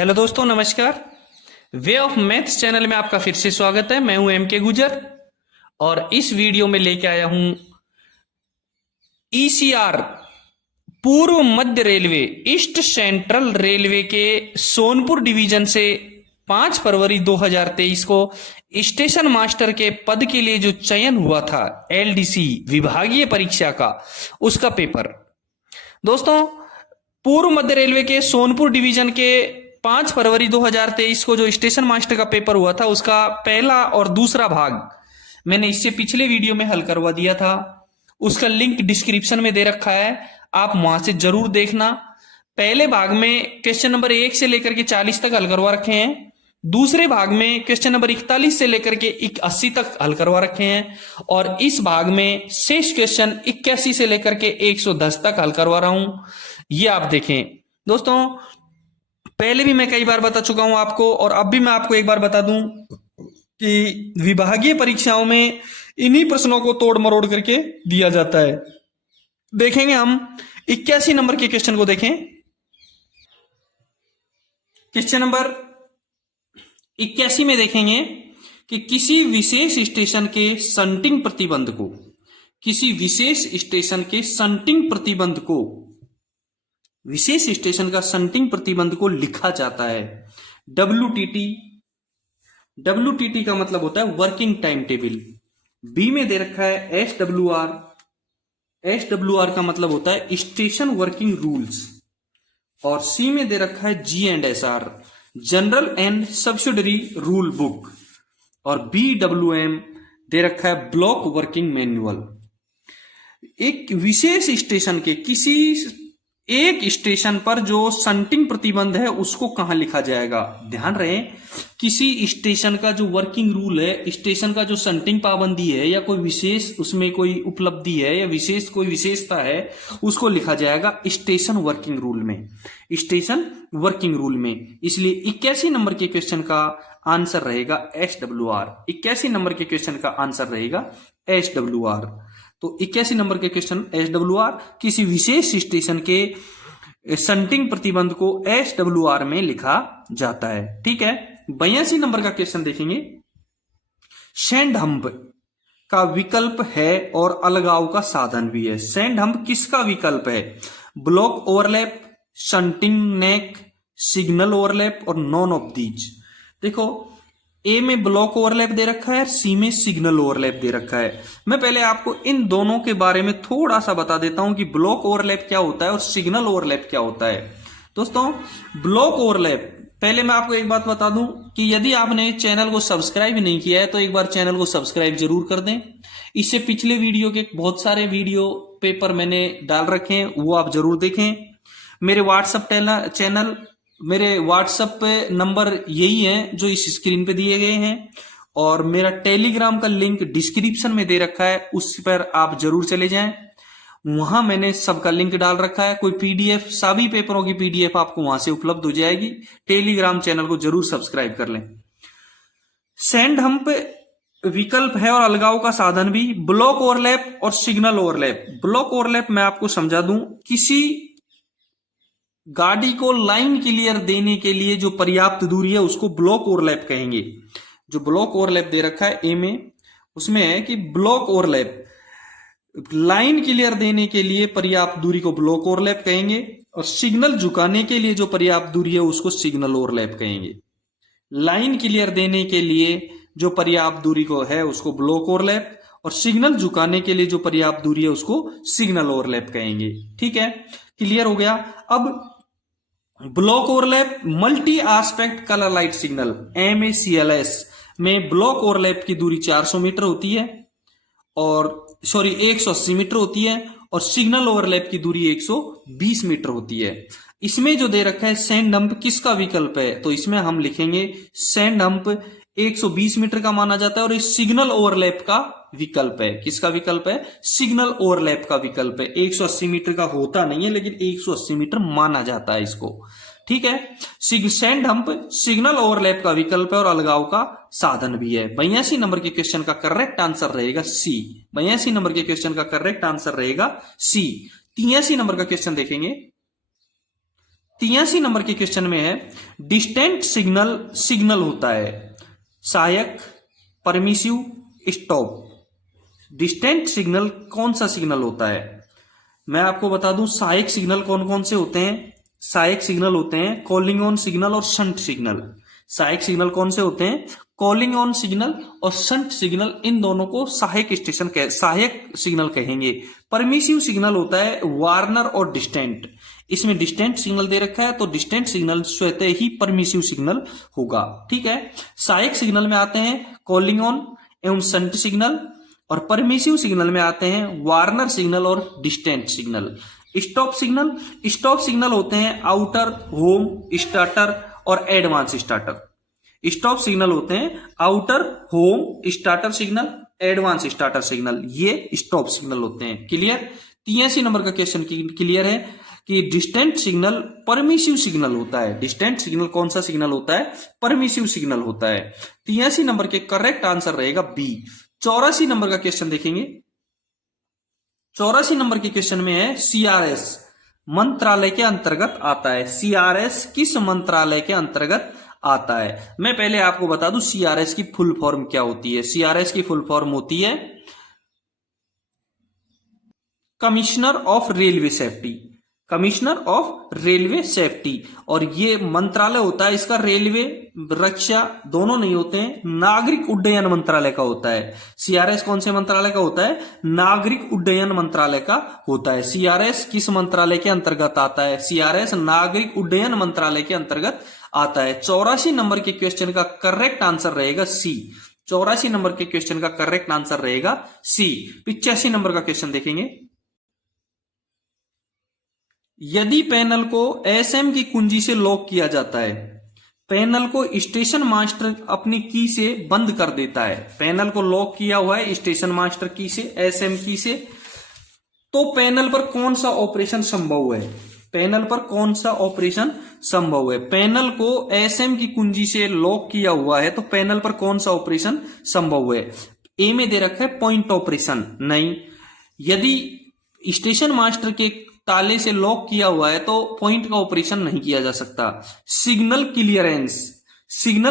Hello दोस्तों, नमस्कार। Way of maths channel में आपका फिर से स्वागत है। मैं हूं एम के गुजर और इस वीडियो में लेके आया हूं ईसीआर पूर्व मध्य रेलवे ईस्ट सेंट्रल रेलवे के सोनपुर डिवीजन से 5 फरवरी 2023 को स्टेशन मास्टर के पद के लिए जो चयन हुआ था एलडीसी विभागीय परीक्षा का, उसका पेपर। दोस्तों, पूर्व मध्य रेलवे के सोनपुर डिवीजन के 5 फरवरी 2023 को जो स्टेशन मास्टर का पेपर हुआ था, उसका पहला और दूसरा भाग मैंने इससे पिछले वीडियो में हल करवा दिया था। उसका लिंक डिस्क्रिप्शन में दे रखा है, आप वहां से जरूर देखना। पहले भाग में क्वेश्चन नंबर 1 से लेकर के 40 तक हल करवा रखे हैं। दूसरे भाग में क्वेश्चन नंबर 41 से लेकर के 81 तक हल करवा रखे हैं। और इस भाग में शेष क्वेश्चन 81 से लेकर के 110 तक हल करवा रहा हूं। ये आप देखें। दोस्तों, पहले भी मैं कई बार बता चुका हूं आपको, और अब भी मैं आपको एक बार बता दूं कि विभागीय परीक्षाओं में इन्हीं प्रश्नों को तोड़ मरोड़ करके दिया जाता है। देखेंगे हम 81 नंबर के क्वेश्चन को। देखें क्वेश्चन नंबर 81 में देखेंगे कि किसी विशेष स्टेशन के शंटिंग प्रतिबंध को, किसी विशेष स्टेशन के शंटिंग प्रतिबंध को, विशेष स्टेशन का शंटिंग प्रतिबंध को लिखा जाता है WTT। WTT का मतलब होता है वर्किंग टाइम टेबल। बी में दे रखा है SWR। SWR का मतलब होता है स्टेशन वर्किंग रूल्स। और सी में दे रखा है GSR, general and subsidiary rule book. और BWM दे रखा है ब्लॉक वर्किंग मैनुअल। एक विशेष स्टेशन के किसी एक स्टेशन पर जो शंटिंग प्रतिबंध है उसको कहां लिखा जाएगा। ध्यान रहे, किसी स्टेशन का जो वर्किंग रूल है, स्टेशन का जो शंटिंग पाबंदी है, या कोई विशेष उसमें कोई उपलब्धि है या विशेष कोई विशेषता है, उसको लिखा जाएगा स्टेशन वर्किंग रूल में, स्टेशन वर्किंग रूल में। इसलिए 81 नंबर के क्वेश्चन का आंसर रहेगा SWR। 81 नंबर के क्वेश्चन का आंसर रहेगा SWR। तो 81 नंबर के क्वेश्चन SWR, किसी विशेष स्टेशन के शंटिंग प्रतिबंध को SWR में लिखा जाता है। ठीक है। 82 नंबर का क्वेश्चन देखेंगे। सैंड हम्प का विकल्प है और अलगाव का साधन भी है। सैंड हम्प किसका विकल्प है? ब्लॉक ओवरलैप, शंटिंग नेक, सिग्नल ओवरलैप और नॉन ऑफ दीज। देखो, ए में ब्लॉक ओवरलैप दे रखा है, सी में सिग्नल ओवरलैप दे रखा है। मैं पहले आपको इन दोनों के बारे में थोड़ा सा बता देता हूं कि ब्लॉक ओवरलैप क्या होता है और सिग्नल ओवरलैप क्या होता है। दोस्तों, ब्लॉक ओवरलैप, पहले मैं आपको एक बात बता दूं कि यदि आपने चैनल को सब्सक्राइब नहीं किया है तो एक बार चैनल को सब्सक्राइब जरूर कर दें। इससे पिछले वीडियो के बहुत सारे वीडियो पेपर मैंने डाल रखे हैं, वो आप जरूर देखें। मेरे व्हाट्सएप चैनल, मेरे व्हाट्सएप पे नंबर यही है जो इस स्क्रीन पे दिए गए हैं, और मेरा टेलीग्राम का लिंक डिस्क्रिप्शन में दे रखा है, उस पर आप जरूर चले जाएं। वहां मैंने सबका लिंक डाल रखा है। कोई PDF, सभी पेपरों की PDF आपको वहां से उपलब्ध हो जाएगी। टेलीग्राम चैनल को जरूर सब्सक्राइब कर लें। सैंड हम्प विकल्प है और अलगाव का साधन भी। ब्लॉक ओवरलैप और सिग्नल ओवरलैप। ब्लॉक ओवरलैप मैं आपको समझा दूं, किसी गाड़ी को लाइन क्लियर देने के लिए जो पर्याप्त दूरी है उसको ब्लॉक ओवरलैप कहेंगे। जो ब्लॉक ओवरलैप दे रखा है ए में, उसमें है कि ब्लॉक ओवरलैप, लाइन क्लियर देने के लिए पर्याप्त दूरी को ब्लॉक ओवरलैप कहेंगे, और सिग्नल झुकाने के लिए जो पर्याप्त दूरी है उसको सिग्नल ओवरलैप कहेंगे। लाइन क्लियर देने के लिए जो पर्याप्त दूरी को है उसको ब्लॉक ओवरलैप, और सिग्नल झुकाने के लिए जो पर्याप्त दूरी है उसको सिग्नल ओवरलैप कहेंगे। ठीक है, क्लियर हो गया। अब block overlap multi aspect colour light signal MACLS में ब्लॉक ओवरलैप की दूरी 400 मीटर होती है, और 180 मीटर होती है, और सिग्नल ओवरलैप की दूरी 120 मीटर होती है। इसमें जो दे रखा है सैंड हम्प किसका विकल्प है, तो इसमें हम लिखेंगे सैंड हम्प 120 मीटर का माना जाता है, और इस सिग्नल ओवरलैप का विकल्प है। किसका विकल्प है? सिग्नल ओवरलैप का विकल्प है। 180 मीटर का होता नहीं है, लेकिन 180 मीटर माना जाता है इसको। ठीक है। सैंड हम्प सिग्नल ओवरलैप का विकल्प है और अलगाव का साधन भी है। 82 नंबर के क्वेश्चन का करेक्ट आंसर रहेगा सी। 82 नंबर के क्वेश्चन का करेक्ट आंसर रहेगा सी। 83 नंबर का क्वेश्चन देखेंगे। 83 नंबर के क्वेश्चन में है डिस्टेंट सिग्नल सिग्नल होता है सहायक, परमिसिव, स्टॉप। डिस्टेंट सिग्नल कौन सा सिग्नल होता है? मैं आपको बता दूं सहायक सिग्नल कौन कौन से होते हैं। सहायक सिग्नल होते हैं कॉलिंग ऑन सिग्नल और शंट सिग्नल। सहायक सिग्नल कौन से होते हैं? कॉलिंग ऑन सिग्नल और शंट सिग्नल, इन दोनों को सहायक सिग्नल कहेंगे। परमिसिव सिग्नल होता है वार्नर और डिस्टेंट। इसमें डिस्टेंट सिग्नल दे रखा है तो डिस्टेंट सिग्नल स्वतः ही परमिसिव सिग्नल होगा। ठीक है। सहायक सिग्नल में आते हैं कॉलिंग ऑन एवं शंट सिग्नल, और परमिसिव सिग्नल में आते हैं वार्नर सिग्नल और डिस्टेंट सिग्नल। स्टॉप सिग्नल होते हैं आउटर, होम, स्टार्टर और एडवांस स्टार्टर। स्टॉप सिग्नल होते हैं outer, home, starter signal, advance starter signal, ये स्टॉप सिग्नल होते हैं। क्लियर? 83 नंबर का क्वेश्चन क्लियर है कि डिस्टेंट सिग्नल परमिसिव सिग्नल होता है। डिस्टेंट सिग्नल कौन सा सिग्नल होता है? परमिसिव सिग्नल होता है। 83 नंबर के करेक्ट आंसर रहेगा बी। 84 नंबर का क्वेश्चन देखेंगे। 84 नंबर के क्वेश्चन में है सीआरएस मंत्रालय के अंतर्गत आता है। सीआरएस किस मंत्रालय के अंतर्गत आता है? मैं पहले आपको बता दूं सीआरएस की फुल फॉर्म क्या होती है। सीआरएस की फुल फॉर्म होती है commissioner of railway safety. Commissioner of railway safety. और ये मंत्रालय होता है, इसका रेलवे रक्षा दोनों नहीं होते हैं, नागरिक उड्डयन मंत्रालय का होता है। सीआरएस कौन से मंत्रालय का होता है? नागरिक उड्डयन मंत्रालय का होता है। सीआरएस किस मंत्रालय के अंतर्गत आता है? सीआरएस नागरिक उड्डयन मंत्रालय के अंतर्गत आता है। 84 नंबर के क्वेश्चन का करेक्ट आंसर रहेगा सी। 84 नंबर के क्वेश्चन का करेक्ट आंसर रहेगा सी। 85 नंबर का क्वेश्चन देखेंगे। यदि पैनल को एसएम की कुंजी से लॉक किया जाता है, पैनल को स्टेशन मास्टर अपनी की से बंद कर देता है। पैनल को लॉक किया हुआ है स्टेशन मास्टर की से, एसएम की से, तो पैनल पर कौन सा ऑपरेशन संभव है? पैनल पर कौन सा ऑपरेशन संभव है? पैनल को एसएम की कुंजी से लॉक किया हुआ है तो पैनल पर कौन सा ऑपरेशन संभव है? ए में दे रखा है पॉइंट ऑपरेशन, नहीं। यदि स्टेशन मास्टर के ताले से लॉक किया हुआ है तो पॉइंट का ऑपरेशन नहीं किया जा सकता। सिग्नल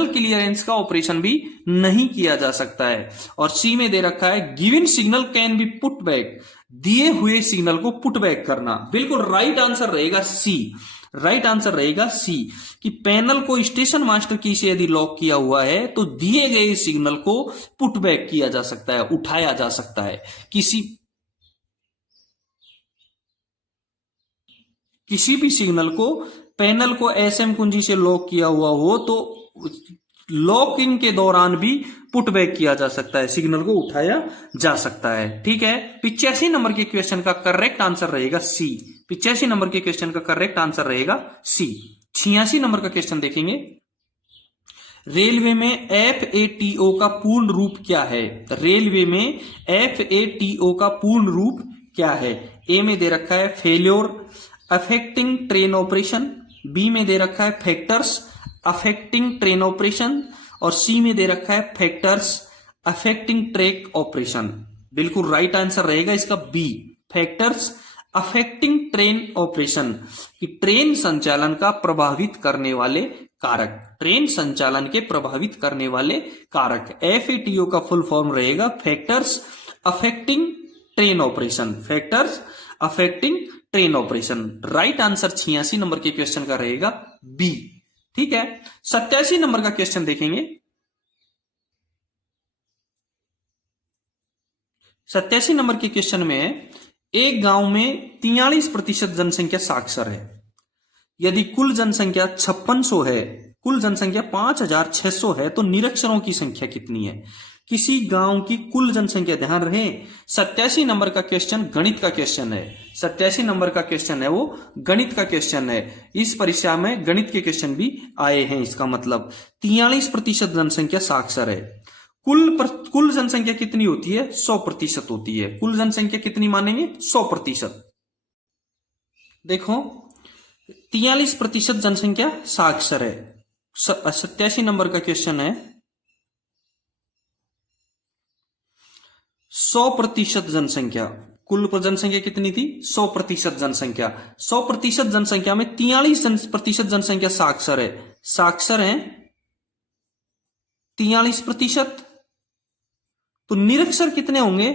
क्लियरेंस का ऑपरेशन भी नहीं किया जा सकता है। और सी में दे रखा है given signal can be put back, दिए हुए सिग्नल को पुट बैक करना। बिल्कुल राइट आंसर रहेगा सी। राइट आंसर रहेगा सी कि पैनल को स्टेशन मास्टर की से यदि लॉक किया हुआ है तो दिए गए सिग्नल को पुट बैक किया जा सकता है, उठाया जा सकता है। किसी भी सिग्नल को पैनल को एसएम कुंजी से लॉक किया हुआ हो तो लॉकिंग के दौरान भी पुटबैक किया जा सकता है, सिग्नल को उठाया जा सकता है। ठीक है। 85 नंबर के क्वेश्चन का करेक्ट आंसर रहेगा सी। 85 नंबर के क्वेश्चन का करेक्ट आंसर रहेगा सी। 86 नंबर का क्वेश्चन देखेंगे। रेलवे में FATO का पूर्ण रूप क्या है? रेलवे में FATO का पूर्ण रूप क्या है? ए में दे रखा है failure affecting train operation, B में दे रखा है फैक्टर्स अफेक्टिंग ट्रेन ऑपरेशन, और सी में दे रखा है फैक्टर्स अफेक्टिंग ट्रैक ऑपरेशन। बिल्कुल राइट आंसर रहेगा इसका B, factors affecting train operation, कि ट्रेन संचालन का प्रभावित करने वाले कारक, ट्रेन संचालन के प्रभावित करने वाले कारक। FATO का फुल फॉर्म रहेगा factors affecting train operation, factors affecting train operation. Right answer 86 number के क्वेश्चन का रहेगा बी। ठीक है। 87 नंबर का क्वेश्चन देखेंगे। 87 नंबर के क्वेश्चन में एक गांव में 43% जनसंख्या साक्षर है। यदि कुल जनसंख्या 5600 है, कुल जनसंख्या 5600 है तो निरक्षरों की संख्या कितनी है? किसी गांव की कुल जनसंख्या, ध्यान रहे 87 नंबर का क्वेश्चन गणित का क्वेश्चन है। 87 नंबर का क्वेश्चन है वो गणित का क्वेश्चन है। इस परीक्षा में गणित के क्वेश्चन भी आए हैं। इसका मतलब 43% जनसंख्या साक्षर है। कुल जनसंख्या कितनी होती है? 100% होती है। कुल जनसंख्या कितनी मानेंगे? 100%। देखो 43% जनसंख्या साक्षर है। 87 नंबर का क्वेश्चन है 100% जनसंख्या, कुल जनसंख्या कितनी थी? 100% जनसंख्या। 100% जनसंख्या में 43% जनसंख्या साक्षर है। साक्षर है 43%। तो निरक्षर कितने होंगे?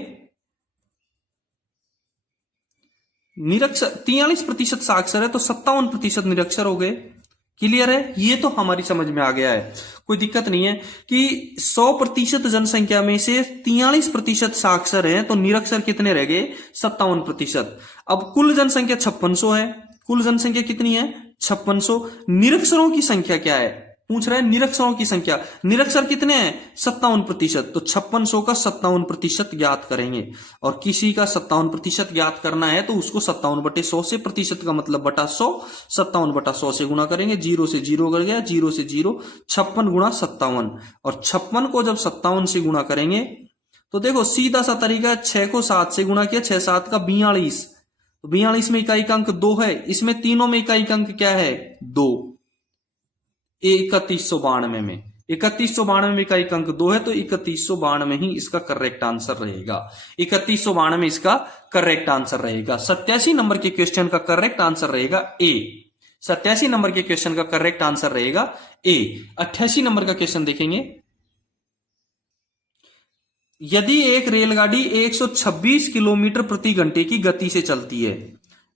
निरक्षर 43% साक्षर है तो 57% निरक्षर हो गए। क्लियर है? ये तो हमारी समझ में आ गया है, कोई दिक्कत नहीं है कि 100% जनसंख्या में से 43% साक्षर है तो निरक्षर कितने रह गए? 57%। अब कुल जनसंख्या 5600 है। कुल जनसंख्या कितनी है? 5600। निरक्षरों की संख्या क्या है पूछ रहा है? निरक्षरों की संख्या, निरक्षर कितने हैं? 57%। तो 5600 का 57% ज्ञात करेंगे। और किसी का 57% ज्ञात करना है तो उसको 57/100 से, प्रतिशत का मतलब बटा 100, 57/100 से गुणा करेंगे। 0 से 0 कर गया, 0 से 0, 56 गुणा 57। और 56 को जब 57 से गुणा करेंगे तो देखो सीधा सा तरीका है, 6 को 7 से गुणा किया, 6 7 का 42। 42 में इकाई अंक 2 है। इसमें तीनों में इकाई अंक क्या है? 2। 3192 में 3192 में इकाई अंक 2 है तो 3192 में ही इसका करेक्ट आंसर रहेगा। 3192 में इसका करेक्ट आंसर रहेगा। 87 नंबर के क्वेश्चन का करेक्ट आंसर रहेगा ए। 87 नंबर के क्वेश्चन का करेक्ट आंसर रहेगा ए। 88 नंबर का क्वेश्चन देखेंगे। यदि एक रेलगाड़ी 126 किलोमीटर प्रति घंटे की गति से चलती है,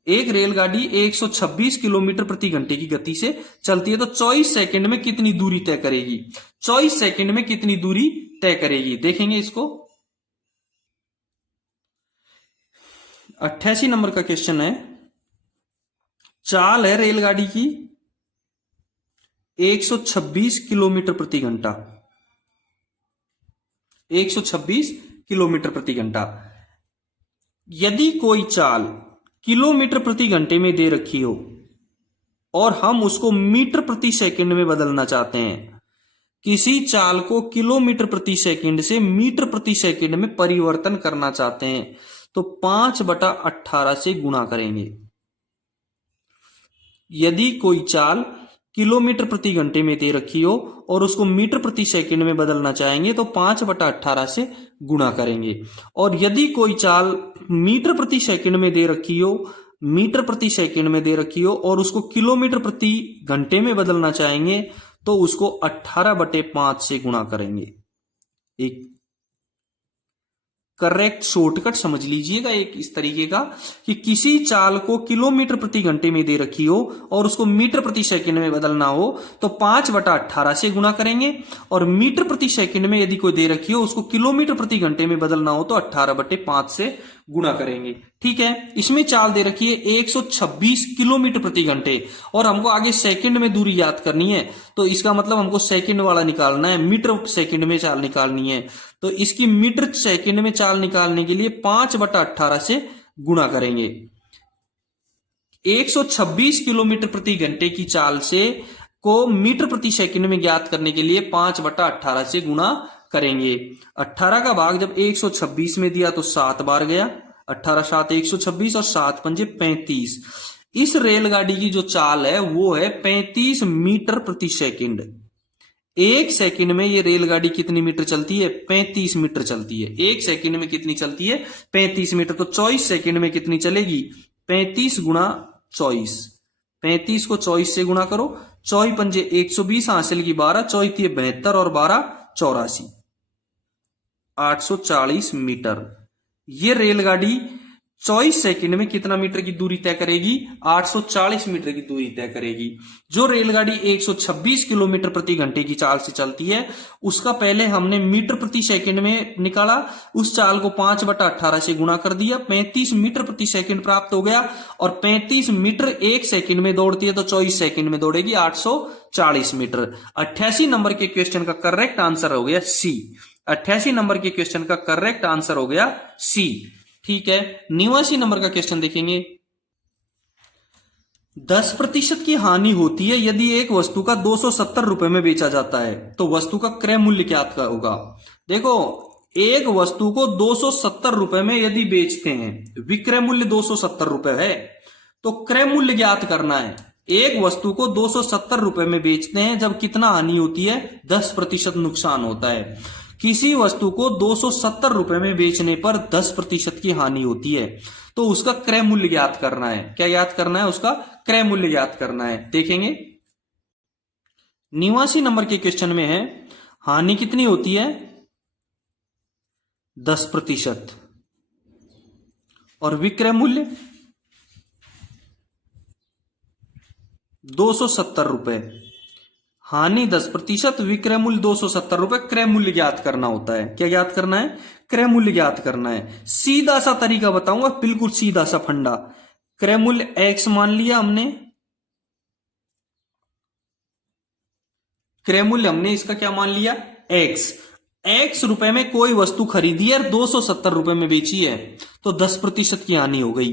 एक रेलगाड़ी 126 किलोमीटर प्रति घंटे की गति से चलती है तो 24 सेकंड में कितनी दूरी तय करेगी? 24 सेकंड में कितनी दूरी तय करेगी? देखेंगे इसको। 88 नंबर का क्वेश्चन है। चाल है रेलगाड़ी की 126 किलोमीटर प्रति घंटा, 126 किलोमीटर प्रति घंटा। यदि कोई चाल किलोमीटर प्रति घंटे में दे रखी हो और हम उसको मीटर प्रति सेकंड में बदलना चाहते हैं, किसी चाल को किलोमीटर प्रति सेकंड से मीटर प्रति सेकंड में परिवर्तन करना चाहते हैं तो 5/18 से गुणा करेंगे। यदि कोई चाल किलोमीटर प्रति घंटे में दे रखी हो और उसको मीटर प्रति सेकंड में बदलना चाहेंगे तो 5/18 से गुणा करेंगे। और यदि कोई चाल मीटर प्रति सेकंड में दे रखी हो, मीटर प्रति सेकंड में दे रखी हो और उसको किलोमीटर प्रति घंटे में बदलना चाहेंगे तो उसको 18/5 से गुणा करेंगे। एक करेक्ट शॉर्टकट समझ लीजिएगा एक इस तरीके का कि किसी चाल को किलोमीटर प्रति घंटे में दे रखी हो और उसको मीटर प्रति सेकंड में बदलना हो तो 5/18 से गुणा करेंगे। और मीटर प्रति सेकंड में यदि कोई दे रखी हो उसको किलोमीटर प्रति घंटे में बदलना हो तो 18/5 से गुणा करेंगे। ठीक है, इसमें चाल दे रखी है 126 किलोमीटर प्रति घंटे और हमको आगे सेकंड में दूरी याद करनी है तो इसका मतलब हमको सेकंड वाला निकालना है, मीटर सेकंड में चाल निकालनी है। तो इसकी मीटर सेकंड में चाल निकालने के लिए 5/18 से गुणा करेंगे। 126 किलोमीटर प्रति घंटे की चाल से को मीटर प्रति सेकंड में ज्ञात करने के लिए 5/18 से गुणा करेंगे। 18 का भाग जब 126 में दिया तो 7 बार गया, 18 7 126 और 7 पंजे 35। इस रेलगाड़ी की जो चाल है वो है 35 मीटर प्रति सेकंड। एक सेकंड में ये रेलगाड़ी कितनी मीटर चलती है? 35 मीटर चलती है। एक सेकंड में कितनी चलती है? 35 मीटर। तो 24 सेकंड में कितनी चलेगी? 35 गुणा 24। 35 को 24 से गुणा करो, 24 पंजे 120, हासिल की 12, 24 72 और 12 84, 840 मीटर। ये रेलगाड़ी 24 सेकंड में कितना मीटर की दूरी तय करेगी? 840 मीटर की दूरी तय करेगी। जो रेलगाड़ी 126 किलोमीटर प्रति घंटे की चाल से चलती है उसका पहले हमने मीटर प्रति सेकंड में निकाला, उस चाल को 5/18 से गुणा कर दिया, 35 मीटर प्रति सेकंड प्राप्त हो गया। और 35 मीटर एक सेकंड में दौड़ती है तो 24 सेकंड में दौड़ेगी 840 मीटर। 88 नंबर के क्वेश्चन का करेक्ट आंसर हो गया सी। 88 नंबर के क्वेश्चन का करेक्ट आंसर हो गया सी। ठीक है, 89 नंबर का क्वेश्चन देखेंगे। 10% की हानि होती है यदि एक वस्तु का 270 रुपए में बेचा जाता है तो वस्तु का क्रय मूल्य क्या होगा? देखो, एक वस्तु को 270 रुपए में यदि बेचते हैं, विक्रय मूल्य 270 रुपए है तो क्रय मूल्य ज्ञात करना है। एक वस्तु को 270 रुपए में बेचते हैं जब कितना हानि होती है? 10% नुकसान होता है। किसी वस्तु को 270 रुपए में बेचने पर 10% की हानि होती है, तो उसका क्रय मूल्य ज्ञात करना है। क्या ज्ञात करना है? उसका क्रय मूल्य ज्ञात करना है। देखेंगे 89 नंबर के क्वेश्चन में है, हानि कितनी होती है? 10%। और विक्रय मूल्य 270 रुपए। हानि 10%, विक्रय मूल्य 270 रुपए, क्रय मूल्य ज्ञात करना होता है। क्या ज्ञात करना है? क्रय मूल्य ज्ञात करना है। सीधा सा तरीका बताऊंगा, बिल्कुल सीधा सा फंडा। क्रय मूल्य x मान लिया हमने, क्रय मूल्य हमने इसका क्या मान लिया? x रुपए में कोई वस्तु खरीदी है, 270 रुपए में बेची है, तो 10% की हानि हो गई।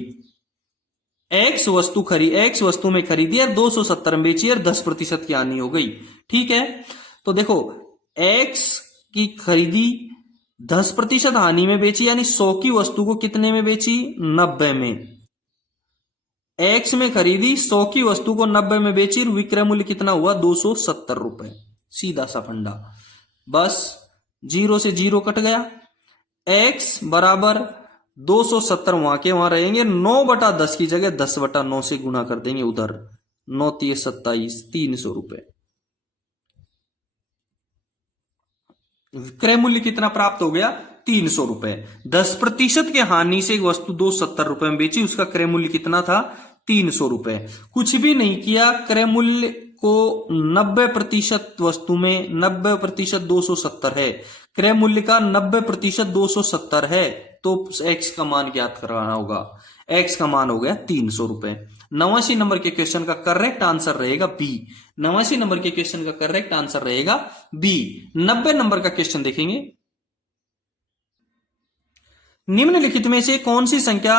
x वस्तु में खरीदी है, 270 में बेची है, 10% की हानि हो गई। ठीक है, तो देखो x की खरीदी 10% हानि में बेची, यानी 100 की वस्तु को कितने में बेची? 90 में। x में खरीदी, 100 की वस्तु को 90 में बेची, विक्रय मूल्य कितना हुआ? 270 रुपए। सीधा सा फंडा, बस 0 से 0 कट गया। x बराबर 270 वहां के वहां रहेंगे, 9/10 की जगह 10/9 से गुणा कर देंगे उधर, 9 3 27, 300 रुपए। क्रय मूल्य कितना प्राप्त हो गया? 300 रुपए। 10% के हानि से एक वस्तु 270 रुपए में बेची, उसका क्रय मूल्य कितना था? 300 रुपए। कुछ भी नहीं किया, क्रय मूल्य को 90% वस्तु में 90% 270 है, क्रय मूल्य का 90% 270 है, तो x का मान ज्ञात करवाना होगा। x का मान हो गया 300 रुपए। 89 नंबर के क्वेश्चन का करेक्ट आंसर रहेगा बी। 89 नंबर के क्वेश्चन का करेक्ट आंसर रहेगा बी। 90 नंबर का क्वेश्चन देखेंगे, निम्नलिखित में से कौन सी संख्या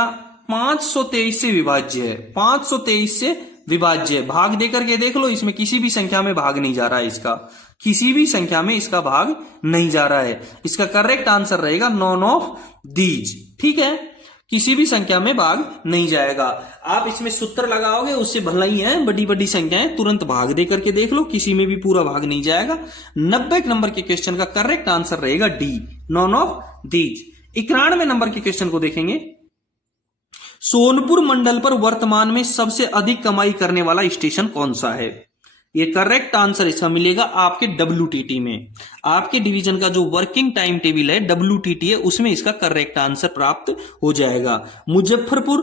523 से विभाज्य है? 523 से विभाज्य है। भाग देकर के देख लो, इसमें किसी भी संख्या में भाग नहीं जा रहा है, इसका किसी भी संख्या में इसका भाग नहीं जा रहा है। इसका करेक्ट आंसर रहेगा नॉन ऑफ दीज। ठीक है, किसी भी संख्या में भाग नहीं जाएगा। आप इसमें सूत्र लगाओगे, उससे भला ही है, बड़ी बड़ी संख्याएं तुरंत भाग दे करके देख लो, किसी में भी पूरा भाग नहीं जाएगा। 90 नंबर के क्वेश्चन का करेक्ट आंसर रहेगा D, non of these. 91 number के क्वेश्चन को देखेंगे, सोनपुर मंडल पर वर्तमान में सबसे अधिक कमाई करने वाला स्टेशन कौन सा है? ये करेक्ट आंसर इसका मिलेगा आपके WTT में। आपके डिवीजन का जो वर्किंग टाइम टेबल है WTT है, उसमें इसका करेक्ट आंसर प्राप्त हो जाएगा। मुजफ्फरपुर,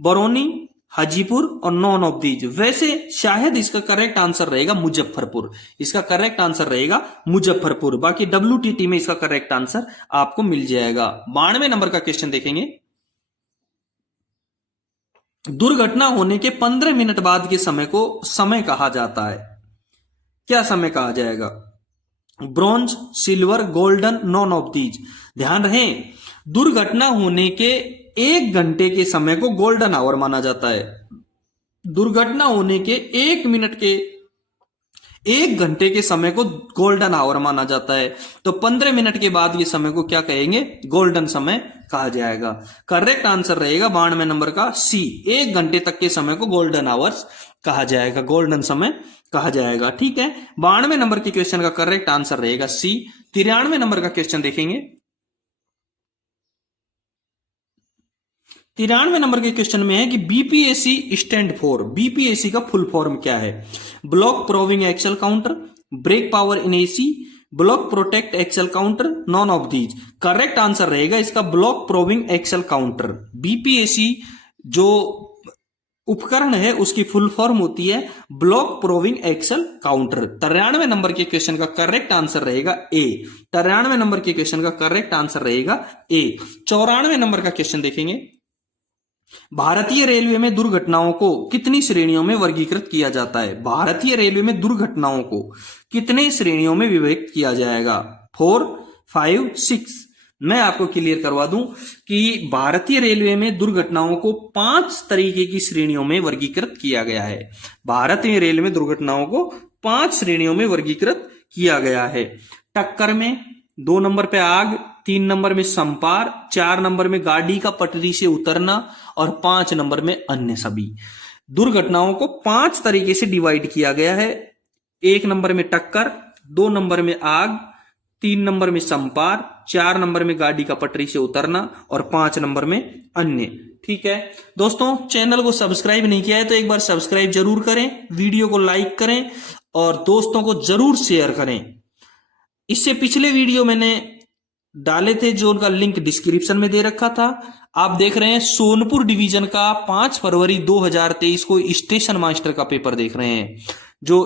बरौनी, हाजीपुर और नॉन ऑफ दीज। वैसे शायद इसका करेक्ट आंसर रहेगा मुजफ्फरपुर, इसका करेक्ट आंसर रहेगा मुजफ्फरपुर। बाकी WTT में इसका करेक्ट आंसर आपको मिल जाएगा। 92 नंबर का क्वेश्चन देखेंगे, दुर्घटना होने के 15 मिनट बाद के समय को समय कहा जाता है। क्या समय कहा जाएगा? Bronze, silver, golden, non of these. ध्यान रहे, दुर्घटना होने के 1 घंटे के समय को गोल्डन आवर माना जाता है। दुर्घटना होने के 1 मिनट के 1 घंटे के समय को गोल्डन आवर माना जाता है, तो 15 मिनट के बाद ये समय को क्या कहेंगे? गोल्डन समय कहा जाएगा। करेक्ट आंसर रहेगा 92 नंबर का सी, 1 घंटे तक के समय को गोल्डन आवर्स कहा जाएगा, गोल्डन समय कहा जाएगा। ठीक है, 92 नंबर के क्वेश्चन का करेक्ट आंसर रहेगा सी। 93 नंबर का क्वेश्चन देखेंगे, 93 नंबर के क्वेश्चन में है कि BPSC स्टैंड फॉर, BPSC का फुल फॉर्म क्या है? Block proving axle counter, brake power in AC, block protect axle counter, none of these. Correct answer रहेगा इसका block proving axle counter. BPSC जो उपकरण है उसकी फुल फॉर्म होती है block proving axle counter. 93 number के क्वेश्चन का करेक्ट आंसर रहेगा ए। 93 नंबर के क्वेश्चन का करेक्ट आंसर रहेगा ए। 94 नंबर का क्वेश्चन देखेंगे, भारतीय रेलवे में दुर्घटनाओं को कितनी श्रेणियों में वर्गीकृत किया जाता है? भारतीय रेलवे में दुर्घटनाओं को कितने श्रेणियों में विभक्त किया जाएगा? 4, 5, 6। मैं आपको क्लियर करवा दूं कि भारतीय रेलवे में दुर्घटनाओं को 5 तरीके की श्रेणियों में वर्गीकृत किया गया है। भारतीय रेलवे में दुर्घटनाओं को 5 श्रेणियों में वर्गीकृत किया गया है। टक्कर में, 2 नंबर पे आग, 3 नंबर में संपार, 4 नंबर में गाड़ी का पटरी से उतरना और 5 नंबर में अन्य सभी। दुर्घटनाओं को 5 तरीके से डिवाइड किया गया है। 1 नंबर में टक्कर, 2 नंबर में आग, 3 नंबर में संपार, 4 नंबर में गाड़ी का पटरी से उतरना और 5 नंबर में अन्य। ठीक है दोस्तों, चैनल को सब्सक्राइब नहीं किया है तो एक बार सब्सक्राइब जरूर करें, वीडियो को लाइक करें और दोस्तों को जरूर शेयर करें। इससे पिछले वीडियो मैंने डाले थे जो उनका लिंक डिस्क्रिप्शन में दे रखा था। आप देख रहे हैं सोनपुर डिवीजन का 5 फरवरी 2023 को स्टेशन मास्टर का पेपर देख रहे हैं। जो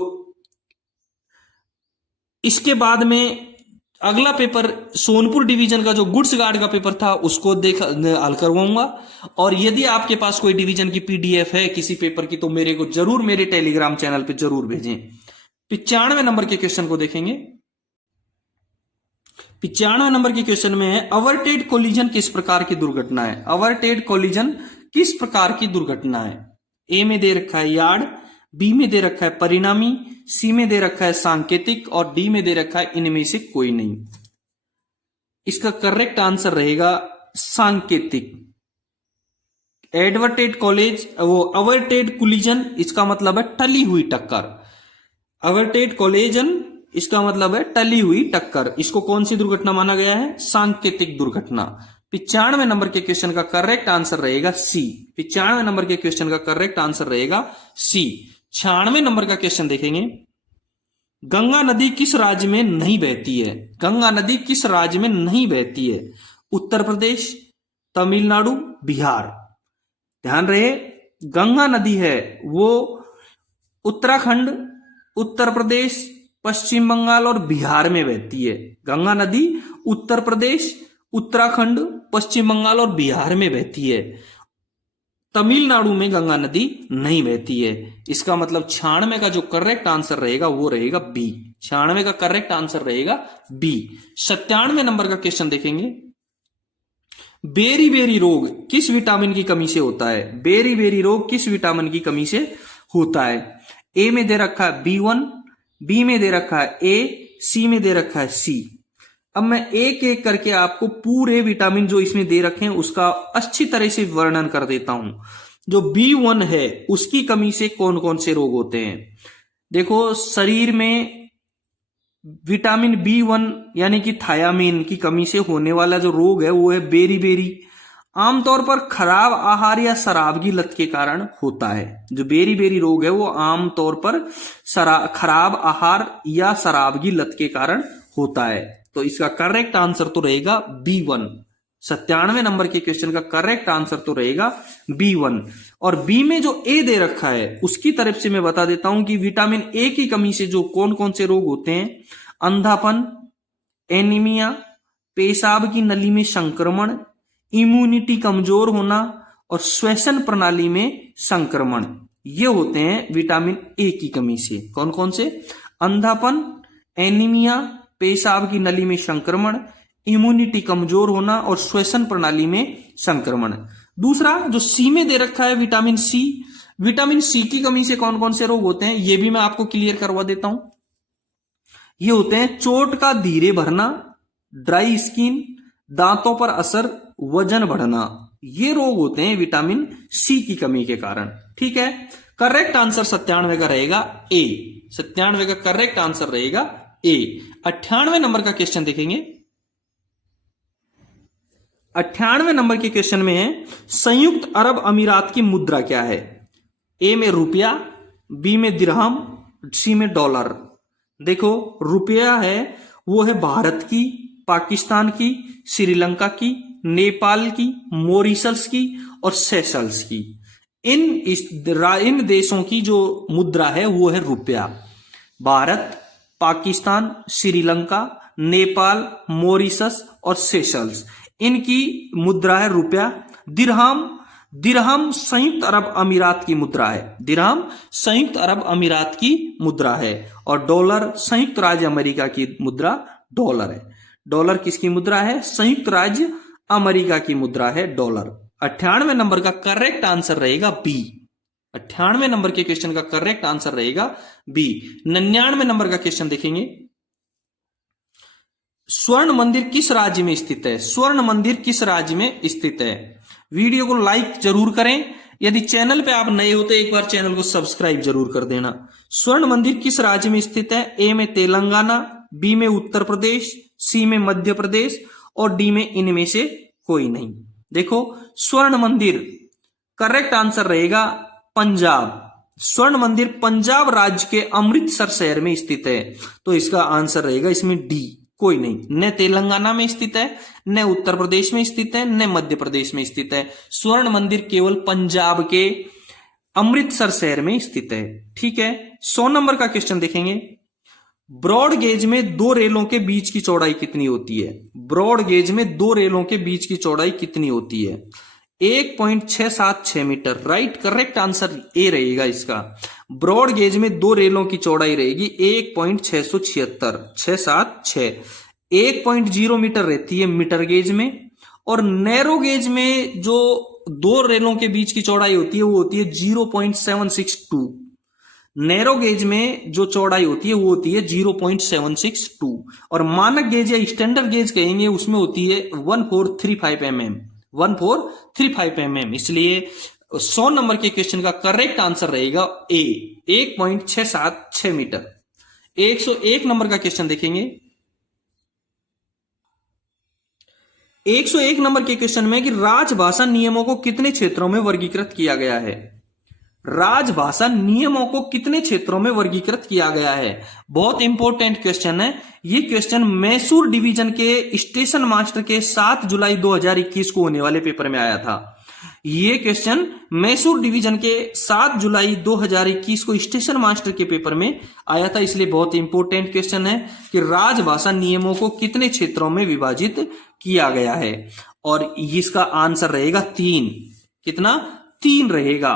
इसके बाद में अगला पेपर सोनपुर डिवीजन का जो गुड्स गार्ड का पेपर था उसको हल करवाऊंगा। और यदि आपके पास कोई डिवीजन की पीडीएफ है किसी पेपर की तो मेरे को जरूर मेरे टेलीग्राम चैनल पे जरूर भेजें। 95 नंबर के क्वेश्चन को देखेंगे। 95 नंबर के क्वेश्चन में है अवरटेड कोलिजन किस प्रकार की दुर्घटना है। अवरटेड कोलिजन किस प्रकार की दुर्घटना है। ए में दे रखा है यार्ड, बी में दे रखा है परिणामी, सी में दे रखा है सांकेतिक और डी में दे रखा है इनमें से कोई नहीं। इसका करेक्ट आंसर रहेगा सांकेतिक। एडवर्टेड कॉलेज वो अवरटेड कोलिजन इसका मतलब है टली हुई टक्कर। अवरटेड कोलिजन इसका मतलब है टली हुई टक्कर। इसको कौन सी दुर्घटना माना गया है, सांकेतिक दुर्घटना। 95 नंबर के क्वेश्चन का करेक्ट आंसर रहेगा सी। 95 नंबर के क्वेश्चन का करेक्ट आंसर रहेगा सी। 96 नंबर का क्वेश्चन देखेंगे। गंगा नदी किस राज्य में नहीं बहती है। गंगा नदी किस राज्य में नहीं बहती है। उत्तर प्रदेश, तमिलनाडु, बिहार। ध्यान रहे गंगा नदी है वो उत्तराखंड, उत्तर प्रदेश, पश्चिम बंगाल और बिहार में बहती है। गंगा नदी उत्तर प्रदेश, उत्तराखंड, पश्चिम बंगाल और बिहार में बहती है। तमिलनाडु में गंगा नदी नहीं बहती है। इसका मतलब 96 का जो करेक्ट आंसर रहेगा वो रहेगा बी। 96 का करेक्ट आंसर रहेगा बी। 97 नंबर का क्वेश्चन देखेंगे। बेरी बेरी रोग किस विटामिन की कमी से होता है। बेरी बेरी रोग किस विटामिन की कमी से होता है। ए में दे रखा है B1, बी में दे रखा है ए, सी में दे रखा है सी। अब मैं एक एक करके आपको पूरे विटामिन जो इसमें दे रखे हैं उसका अच्छी तरह से वर्णन कर देता हूं। जो B1 है उसकी कमी से कौन कौन से रोग होते हैं। देखो शरीर में विटामिन B1 यानी कि थायामीन की कमी से होने वाला जो रोग है वो है बेरी बेरी। आमतौर पर खराब आहार या शराब की लत के कारण होता है। जो बेरी बेरी रोग है वो आमतौर पर खराब आहार या शराब की लत के कारण होता है। तो इसका करेक्ट आंसर तो रहेगा B1। 97 नंबर के क्वेश्चन का करेक्ट आंसर तो रहेगा B1। और बी में जो ए दे रखा है उसकी तरफ से मैं बता देता हूं कि विटामिन ए की कमी से जो कौन कौन से रोग होते हैं। अंधापन, एनीमिया, पेशाब की नली में संक्रमण, इम्यूनिटी कमजोर होना और श्वसन प्रणाली में संक्रमण, ये होते हैं विटामिन ए की कमी से। कौन कौन से। अंधापन, एनीमिया, पेशाब की नली में संक्रमण, इम्यूनिटी कमजोर होना और श्वसन प्रणाली में संक्रमण। दूसरा जो सी में दे रखा है विटामिन सी। विटामिन सी की कमी से कौन कौन से रोग होते हैं ये भी मैं आपको क्लियर करवा देता हूं। ये होते हैं चोट का धीरे भरना, ड्राई स्किन, दांतों पर असर, वजन बढ़ना। ये रोग होते हैं विटामिन सी की कमी के कारण। ठीक है, करेक्ट आंसर 97 का रहेगा ए। 97 का करेक्ट आंसर रहेगा ए। 98 नंबर का क्वेश्चन देखेंगे। 98 नंबर के क्वेश्चन में है संयुक्त अरब अमीरात की मुद्रा क्या है। ए में रुपया, बी में दिरहम, सी में डॉलर। देखो रुपया है वो है भारत की, पाकिस्तान की, श्रीलंका की, नेपाल की, मॉरिशस की और सेशल्स की। इन देशों की जो मुद्रा है वो है रुपया। भारत, पाकिस्तान, श्रीलंका, नेपाल, मॉरिशस और सेशल्स, इनकी मुद्रा है रुपया। दिरहम संयुक्त अरब अमीरात की मुद्रा है। दिरहम संयुक्त अरब अमीरात की मुद्रा है। और डॉलर संयुक्त राज्य अमेरिका की मुद्रा डॉलर है। डॉलर किसकी मुद्रा है। संयुक्त राज्य अमेरिका की मुद्रा है डॉलर। 98 नंबर का करेक्ट आंसर रहेगा बी। 98 नंबर के क्वेश्चन का करेक्ट आंसर रहेगा बी। 99 नंबर का क्वेश्चन देखेंगे। स्वर्ण मंदिर किस राज्य में स्थित है। स्वर्ण मंदिर किस राज्य में स्थित है। वीडियो को लाइक जरूर करें। यदि चैनल पे आप नए हो तो एक बार चैनल को सब्सक्राइब जरूर कर देना। स्वर्ण मंदिर किस राज्य में स्थित है। ए में तेलंगाना, बी में उत्तर प्रदेश, सी में मध्य प्रदेश और डी में इनमें से कोई नहीं। देखो स्वर्ण मंदिर करेक्ट आंसर रहेगा पंजाब। स्वर्ण मंदिर पंजाब राज्य के अमृतसर शहर में स्थित है, तो इसका आंसर रहेगा इसमें डी, कोई नहीं। न तेलंगाना में स्थित है, न उत्तर प्रदेश में स्थित है, न मध्य प्रदेश में स्थित है। स्वर्ण मंदिर केवल पंजाब के अमृतसर शहर में स्थित है। ठीक है, 100 नंबर का क्वेश्चन देखेंगे। ब्रॉड गेज में दो रेलों के बीच की चौड़ाई कितनी होती है? ब्रॉड गेज में दो रेलों के बीच की चौड़ाई कितनी होती है? 1.676 metre. Right, correct answer A रहेगा इसका। ब्रॉड गेज में दो रेलों की चौड़ाई रहेगी 1.676 1.0 मीटर रहती है मीटर गेज में, और नैरो गेज में जो दो रेलों के बीच की चौड़ाई होती है वो होती है 0.762। नैरो गेज में जो चौड़ाई होती है वो होती है 0.762, और मानक गेज या स्टैंडर्ड गेज कहेंगे उसमें होती है 1435 mm 1435 mm। इसलिए 100 नंबर के क्वेश्चन का करेक्ट आंसर रहेगा ए, 1.676 मीटर। 101 नंबर का क्वेश्चन देखेंगे। 101 नंबर के क्वेश्चन में कि राजभाषा नियमों को कितने क्षेत्रों में वर्गीकृत किया गया है? राजभाषा नियमों को कितने क्षेत्रों में वर्गीकृत किया गया है? बहुत इंपॉर्टेंट क्वेश्चन है ये। क्वेश्चन मैसूर डिवीजन के स्टेशन मास्टर के 7 जुलाई 2021 को होने वाले पेपर में आया था। ये क्वेश्चन मैसूर डिवीजन के 7 जुलाई 2021 को स्टेशन मास्टर के पेपर में आया था, इसलिए बहुत इंपॉर्टेंट क्वेश्चन है कि राजभाषा नियमों को कितने क्षेत्रों में विभाजित किया गया है, और इसका आंसर रहेगा 3। कितना? 3 रहेगा।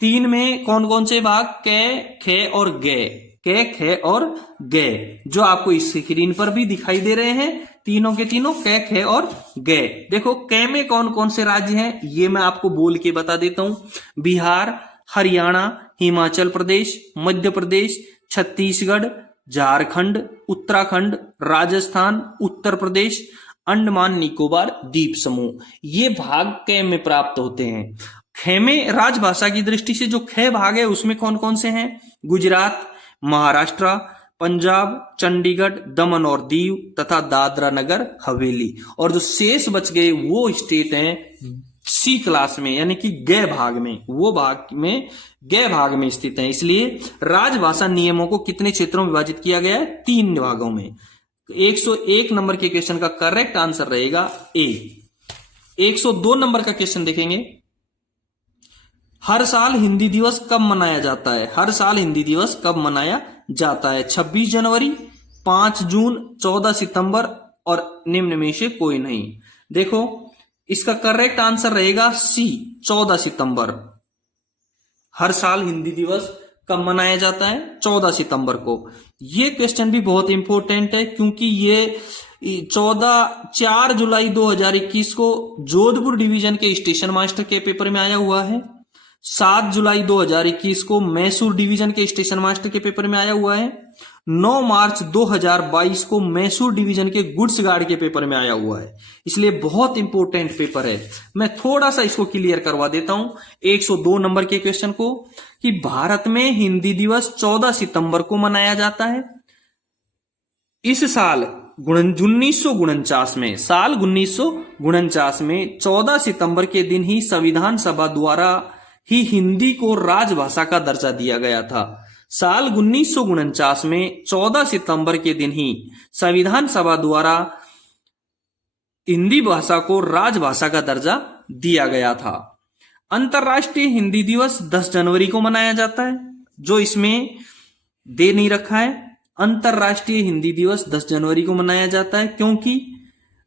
3 में कौन कौन से भाग? कै, खे और गे। कै, खे और गे, जो आपको इस स्क्रीन पर भी दिखाई दे रहे हैं, तीनों के तीनों कै, खे और गे। देखो कै में कौन कौन से राज्य हैं ये मैं आपको बोल के बता देता हूं। बिहार, हरियाणा, हिमाचल प्रदेश, मध्य प्रदेश, छत्तीसगढ़, झारखंड, उत्तराखंड, राजस्थान, उत्तर प्रदेश, अंडमान निकोबार द्वीप समूह, ये भाग कै में प्राप्त होते हैं। खे में राजभाषा की दृष्टि से जो खे भाग है उसमें कौन कौन से हैं? गुजरात, महाराष्ट्र, पंजाब, चंडीगढ़, दमन और दीव तथा दादरा नगर हवेली, और जो शेष बच गए वो स्टेट हैं सी क्लास में, यानी कि गे भाग में, वो भाग में गे भाग में स्थित है। इसलिए राजभाषा नियमों को कितने क्षेत्रों में विभाजित किया गया है? 3 भागों में। 101 नंबर के क्वेश्चन का करेक्ट आंसर रहेगा ए। 102 नंबर का क्वेश्चन देखेंगे। हर साल हिंदी दिवस कब मनाया जाता है? हर साल हिंदी दिवस कब मनाया जाता है? 26 जनवरी, 5 जून, 14 सितंबर और निम्न में से कोई नहीं। देखो इसका करेक्ट आंसर रहेगा सी, 14 सितंबर। हर साल हिंदी दिवस कब मनाया जाता है? 14 सितंबर को। ये क्वेश्चन भी बहुत इंपॉर्टेंट है क्योंकि ये 4 जुलाई 2021 को जोधपुर डिवीजन के स्टेशन मास्टर के पेपर में आया हुआ है। 7 जुलाई 2021 को मैसूर डिवीजन के स्टेशन मास्टर के पेपर में आया हुआ है। 9 मार्च 2022 को मैसूर डिवीजन के गुड्स गार्ड के पेपर में आया हुआ है। इसलिए बहुत इंपॉर्टेंट पेपर है। मैं थोड़ा सा इसको क्लियर करवा देता हूं 102 नंबर के क्वेश्चन को, कि भारत में हिंदी दिवस 14 सितंबर को मनाया जाता है। इस साल 1949 में, साल 1949 में 14 सितंबर के दिन ही संविधान सभा द्वारा ही हिंदी को राजभाषा का दर्जा दिया गया था। साल 1949 में 14 सितंबर के दिन ही संविधान सभा द्वारा हिंदी भाषा को राजभाषा का दर्जा दिया गया था। अंतर्राष्ट्रीय हिंदी दिवस 10 जनवरी को मनाया जाता है, जो इसमें दे नहीं रखा है। अंतर्राष्ट्रीय हिंदी दिवस 10 जनवरी को मनाया जाता है क्योंकि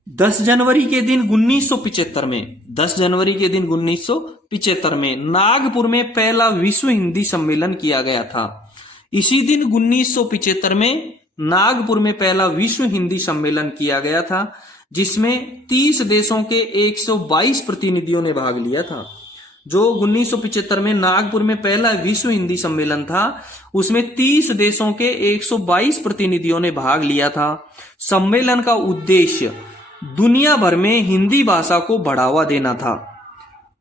10 जनवरी के दिन 1975 में, 10 जनवरी के दिन 1975 में नागपुर में पहला विश्व हिंदी सम्मेलन किया गया था। इसी दिन 1975 में नागपुर में पहला विश्व हिंदी सम्मेलन किया गया था, जिसमें 30 देशों के 122 प्रतिनिधियों ने भाग लिया था। जो 1975 में नागपुर में पहला विश्व हिंदी सम्मेलन था, उसमें 30 देशों के 122 प्रतिनिधियों ने भाग लिया था। सम्मेलन का उद्देश्य दुनिया भर में हिंदी भाषा को बढ़ावा देना था।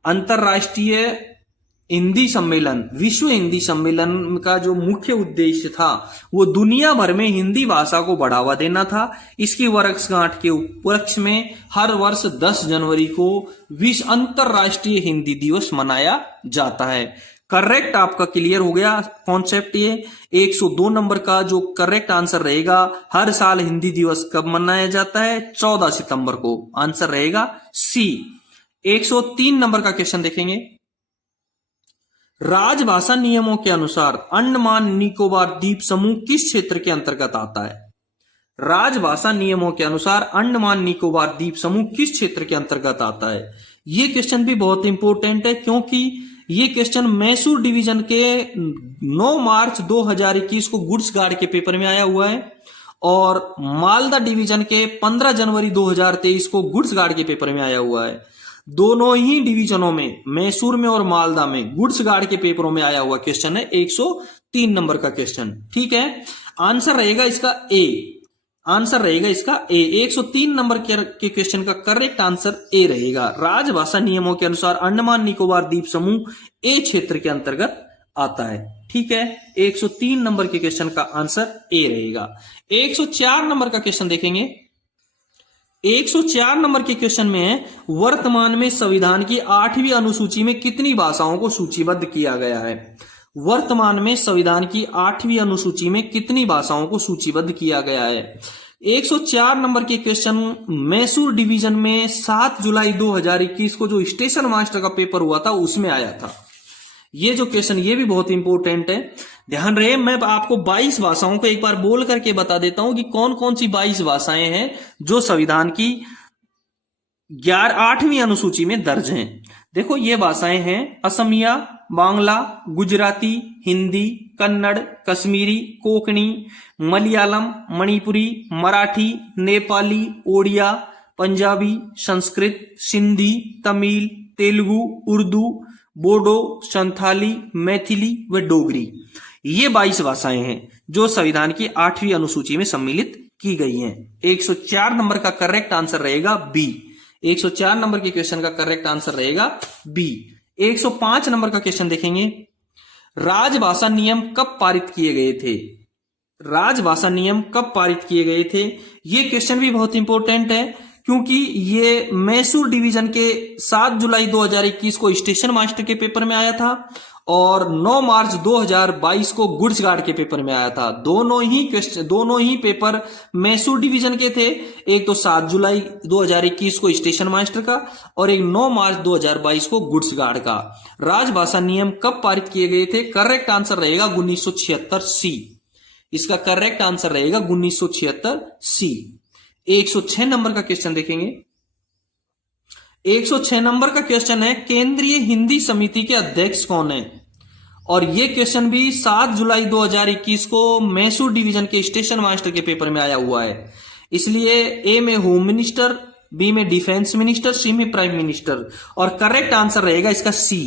अंतर्राष्ट्रीय हिंदी सम्मेलन, विश्व हिंदी सम्मेलन का जो मुख्य उद्देश्य था वो दुनिया भर में हिंदी भाषा को बढ़ावा देना था। इसकी वर्षगांठ के उपलक्ष्य में हर वर्ष 10 जनवरी को विश्व अंतरराष्ट्रीय हिंदी दिवस मनाया जाता है। करेक्ट आपका क्लियर हो गया कॉन्सेप्ट। ये 102 नंबर का जो करेक्ट आंसर रहेगा, हर साल हिंदी दिवस कब मनाया जाता है? 14 सितंबर को। आंसर रहेगा सी। 103 नंबर का क्वेश्चन देखेंगे। राजभाषा नियमों के अनुसार अंडमान निकोबार द्वीप समूह किस क्षेत्र के अंतर्गत आता है? राजभाषा नियमों के अनुसार अंडमान निकोबार द्वीप समूह किस क्षेत्र के अंतर्गत आता है? ये क्वेश्चन भी बहुत इंपॉर्टेंट है, क्योंकि ये क्वेश्चन मैसूर डिवीजन के 9 मार्च 2021 को गुड्स गार्ड के पेपर में आया हुआ है और मालदा डिवीजन के 15 जनवरी 2023 को गुड्स गार्ड के पेपर में आया हुआ है। दोनों ही डिवीजनों में, मैसूर में और मालदा में, गुड्स गार्ड के पेपरों में आया हुआ क्वेश्चन है। 103 नंबर का क्वेश्चन। ठीक है, आंसर रहेगा इसका ए। आंसर रहेगा इसका ए। 103 नंबर के क्वेश्चन का करेक्ट आंसर ए रहेगा। राजभाषा नियमों के अनुसार अंडमान निकोबार द्वीप समूह ए क्षेत्र के अंतर्गत आता है। ठीक है, 103 नंबर के क्वेश्चन का आंसर ए रहेगा। 104 नंबर का क्वेश्चन देखेंगे। 104 नंबर के क्वेश्चन में है, वर्तमान में संविधान की 8वीं अनुसूची में कितनी भाषाओं को सूचीबद्ध किया गया है? वर्तमान में संविधान की 8वीं अनुसूची में कितनी भाषाओं को सूचीबद्ध किया गया है? 104 नंबर के क्वेश्चन मैसूर डिवीजन में 7 जुलाई 2021 को जो स्टेशन मास्टर का पेपर हुआ था उसमें आया था। ये जो क्वेश्चन, ये भी बहुत इंपॉर्टेंट है, ध्यान रहे। मैं आपको 22 भाषाओं को एक बार बोल करके बता देता हूं कि कौन कौन सी 22 भाषाएं हैं जो संविधान की 8वीं अनुसूची में दर्ज हैं। देखो, ये भाषाएं हैं असमिया, बांग्ला, गुजराती, हिंदी, कन्नड़, कश्मीरी, कोंकणी, मलयालम, मणिपुरी, मराठी, नेपाली, ओडिया, पंजाबी, संस्कृत, सिंधी, तमिल, तेलुगु, उर्दू, बोडो, संथाली, मैथिली व डोगरी। ये 22 भाषाएं हैं जो संविधान की 8वीं अनुसूची में सम्मिलित की गई हैं। 104 नंबर का करेक्ट आंसर रहेगा बी। 104 नंबर के क्वेश्चन का करेक्ट आंसर रहेगा बी। 105 नंबर का क्वेश्चन देखेंगे। राजभाषा नियम कब पारित किए गए थे? राजभाषा नियम कब पारित किए गए थे? ये क्वेश्चन भी बहुत इंपॉर्टेंट है, क्योंकि ये मैसूर डिवीजन के 7 जुलाई 2021 को स्टेशन मास्टर के पेपर में आया था और 9 मार्च 2022 को गुड्स गार्ड के पेपर में आया था। दोनों ही पेपर मैसूर डिवीजन के थे। एक तो 7 जुलाई 2021 को स्टेशन मास्टर का और एक 9 मार्च 2022 को गुड्स गार्ड का। राजभाषा नियम कब पारित किए गए थे? करेक्ट आंसर रहेगा 1976 सी। इसका करेक्ट आंसर रहेगा 1976 सी। 106 नंबर का क्वेश्चन देखेंगे। 106 नंबर का क्वेश्चन है, केंद्रीय हिंदी समिति के अध्यक्ष कौन है? और यह क्वेश्चन भी 7 जुलाई 2021 को मैसूर डिवीजन के स्टेशन मास्टर के पेपर में आया हुआ है। इसलिए ए में होम मिनिस्टर, बी में डिफेंस मिनिस्टर, सी में प्राइम मिनिस्टर। और करेक्ट आंसर रहेगा इसका सी।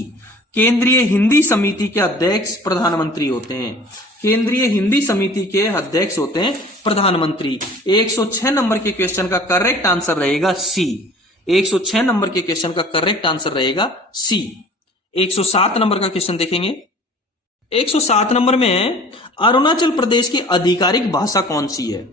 केंद्रीय हिंदी समिति के अध्यक्ष प्रधानमंत्री होते हैं। केंद्रीय हिंदी समिति के अध्यक्ष होते हैं प्रधानमंत्री। 106 नंबर के क्वेश्चन का करेक्ट आंसर रहेगा सी। 106 नंबर के क्वेश्चन का करेक्ट आंसर रहेगा सी। 107 नंबर का क्वेश्चन देखेंगे। 107 नंबर में अरुणाचल प्रदेश की आधिकारिक भाषा कौन सी है?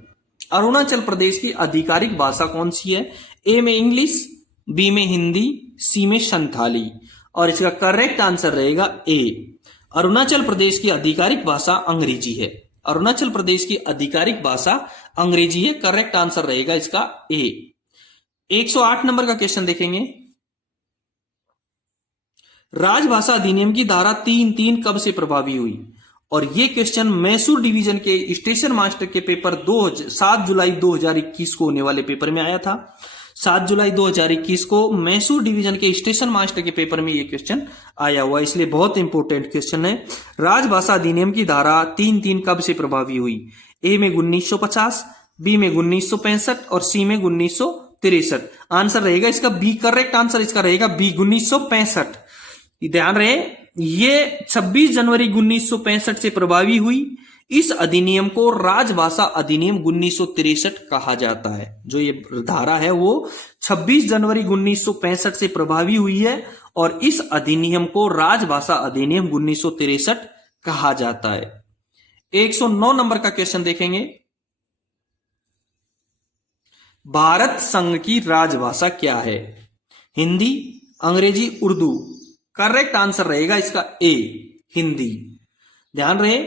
अरुणाचल प्रदेश की आधिकारिक भाषा कौन सी है? ए में इंग्लिश, बी में हिंदी, सी में संथाली। और इसका करेक्ट आंसर रहेगा ए। अरुणाचल प्रदेश की आधिकारिक भाषा अंग्रेजी है। अरुणाचल प्रदेश की आधिकारिक भाषा अंग्रेजी है। करेक्ट आंसर रहेगा इसका ए। 108 नंबर का क्वेश्चन देखेंगे। राजभाषा अधिनियम की धारा 3(3) कब से प्रभावी हुई? और यह क्वेश्चन मैसूर डिवीजन के स्टेशन मास्टर के पेपर 7 जुलाई 2021 को होने वाले पेपर में आया था। 7 जुलाई 2021 को मैसूर डिवीजन के स्टेशन मास्टर के पेपर में यह क्वेश्चन आया हुआ, इसलिए बहुत इंपॉर्टेंट क्वेश्चन है। राजभाषा अधिनियम की धारा 3(3) कब से प्रभावी हुई? ए में 1950, बी में 1965 और सी में 1963। आंसर रहेगा इसका बी। करेक्ट आंसर इसका रहेगा बी, 1965। ध्यान रहे, ये 26 जनवरी 1965 से प्रभावी हुई। इस अधिनियम को राजभाषा अधिनियम 1963 कहा जाता है। जो ये धारा है वो 26 जनवरी 1965 से प्रभावी हुई है और इस अधिनियम को राजभाषा अधिनियम 1963 कहा जाता है। 109 नंबर का क्वेश्चन देखेंगे। भारत संघ की राजभाषा क्या है? हिंदी, अंग्रेजी, उर्दू। करेक्ट आंसर रहेगा इसका ए, हिंदी। ध्यान रहे,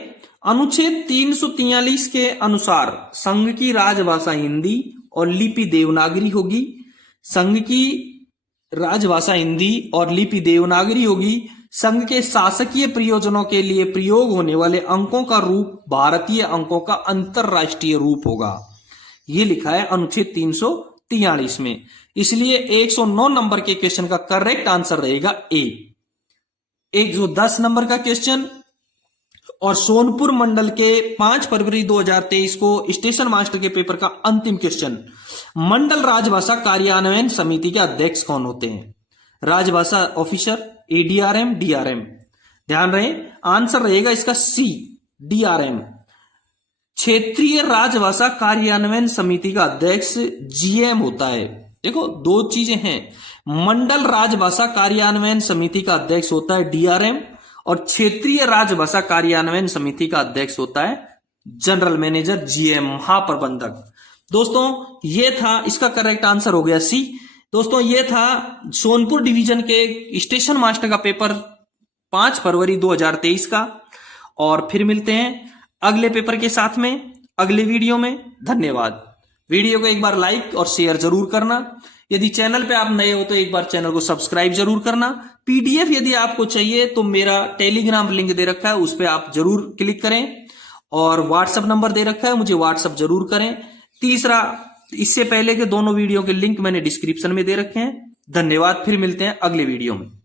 अनुच्छेद 343 के अनुसार संघ की राजभाषा हिंदी और लिपि देवनागरी होगी। संघ की राजभाषा हिंदी और लिपि देवनागरी होगी। संघ के शासकीय प्रयोजनों के लिए प्रयोग होने वाले अंकों का रूप भारतीय अंकों का अंतरराष्ट्रीय रूप होगा। ये लिखा है अनुच्छेद 343 में। इसलिए 109 नंबर के क्वेश्चन का करेक्ट आंसर रहेगा ए। 110 नंबर का क्वेश्चन और सोनपुर मंडल के 5 फरवरी 2023 को स्टेशन मास्टर के पेपर का अंतिम क्वेश्चन। मंडल राजभाषा कार्यान्वयन समिति के अध्यक्ष कौन होते हैं? राजभाषा ऑफिसर, एडीआरएम, डीआरएम। ध्यान रहे, आंसर रहेगा इसका सी, डीआरएम। क्षेत्रीय राजभाषा कार्यान्वयन समिति का अध्यक्ष जीएम होता है। देखो, दो चीजें हैं। मंडल राजभाषा कार्यान्वयन समिति का अध्यक्ष होता है डीआरएम और क्षेत्रीय राजभाषा कार्यान्वयन समिति का अध्यक्ष होता है जनरल मैनेजर, जीएम, महाप्रबंधक। दोस्तों ये था, इसका करेक्ट आंसर हो गया सी। दोस्तों ये था सोनपुर डिवीजन के स्टेशन मास्टर का पेपर 5 फरवरी 2023 का। और फिर मिलते हैं अगले पेपर के साथ में अगले वीडियो में। धन्यवाद। वीडियो को एक बार लाइक और शेयर जरूर करना। यदि चैनल पे आप नए हो तो एक बार चैनल को सब्सक्राइब जरूर करना। पीडीएफ यदि आपको चाहिए तो मेरा टेलीग्राम लिंक दे रखा है, उस पर आप जरूर क्लिक करें। और व्हाट्सएप नंबर दे रखा है, मुझे व्हाट्सएप जरूर करें। तीसरा, इससे पहले के दोनों वीडियो के लिंक मैंने डिस्क्रिप्शन में दे रखे हैं। धन्यवाद। फिर मिलते हैं अगले वीडियो में।